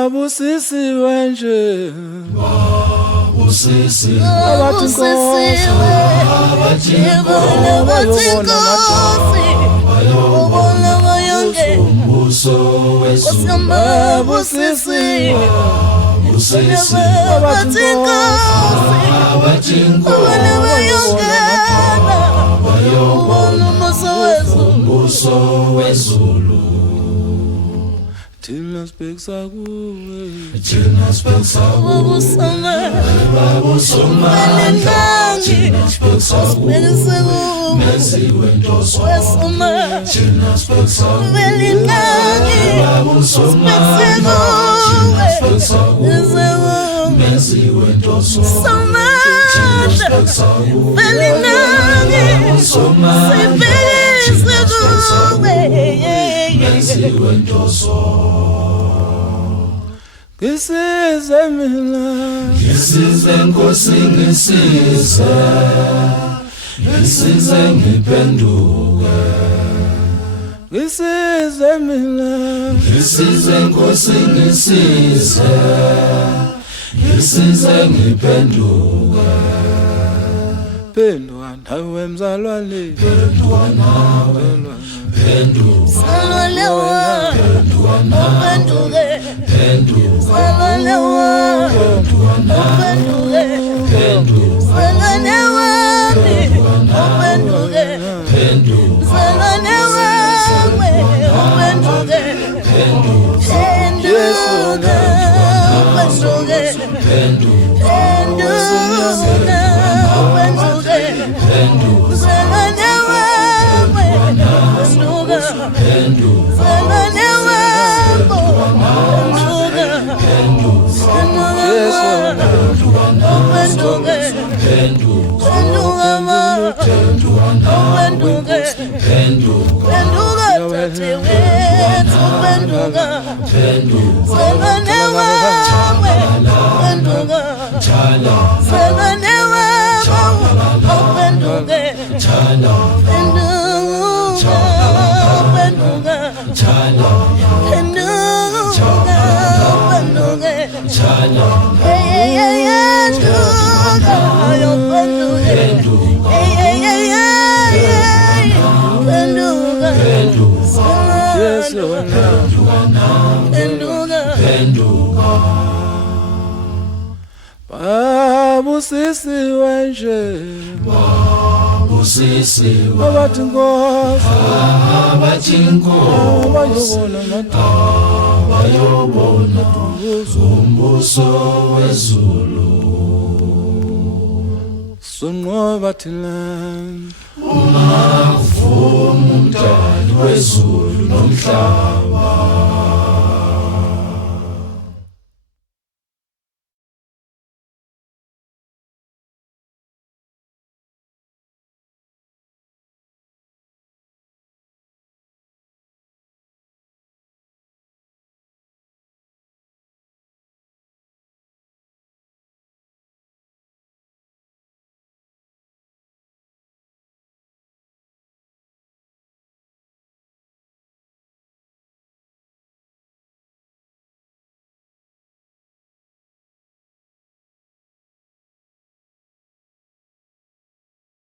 Babusisi wanje Babusisi umbuso wezulu Babusisi umbuso wezulu Thina sibhekisa kuwe Thina sibhekisa kuwe babusoma Thina sibhekisa kuwe Menziwe ntoso Thina sibhekisa kuwe babusoma Thina sibhekisa kuwe Menziwe ntoso Thina sibhekisa kuwe babusoma Thina sibhekisa kuwe Menziwe ntoso Ngisize mina Ngisize Nkosi ngisize Ngisize ngiphenduke Ngisize mina Ngisize Nkosi ngisize Ngisize ngiphenduke Phendua nawe mzalwane Phendua nawe Phendua Phendua nawe Phendua Phendua nawe Phendua Babusisi wanje Babusisi abathi Nkosi bayobona umbuso wezulu Sonqoba thina uma uvuma umdali wezulu nomhlaba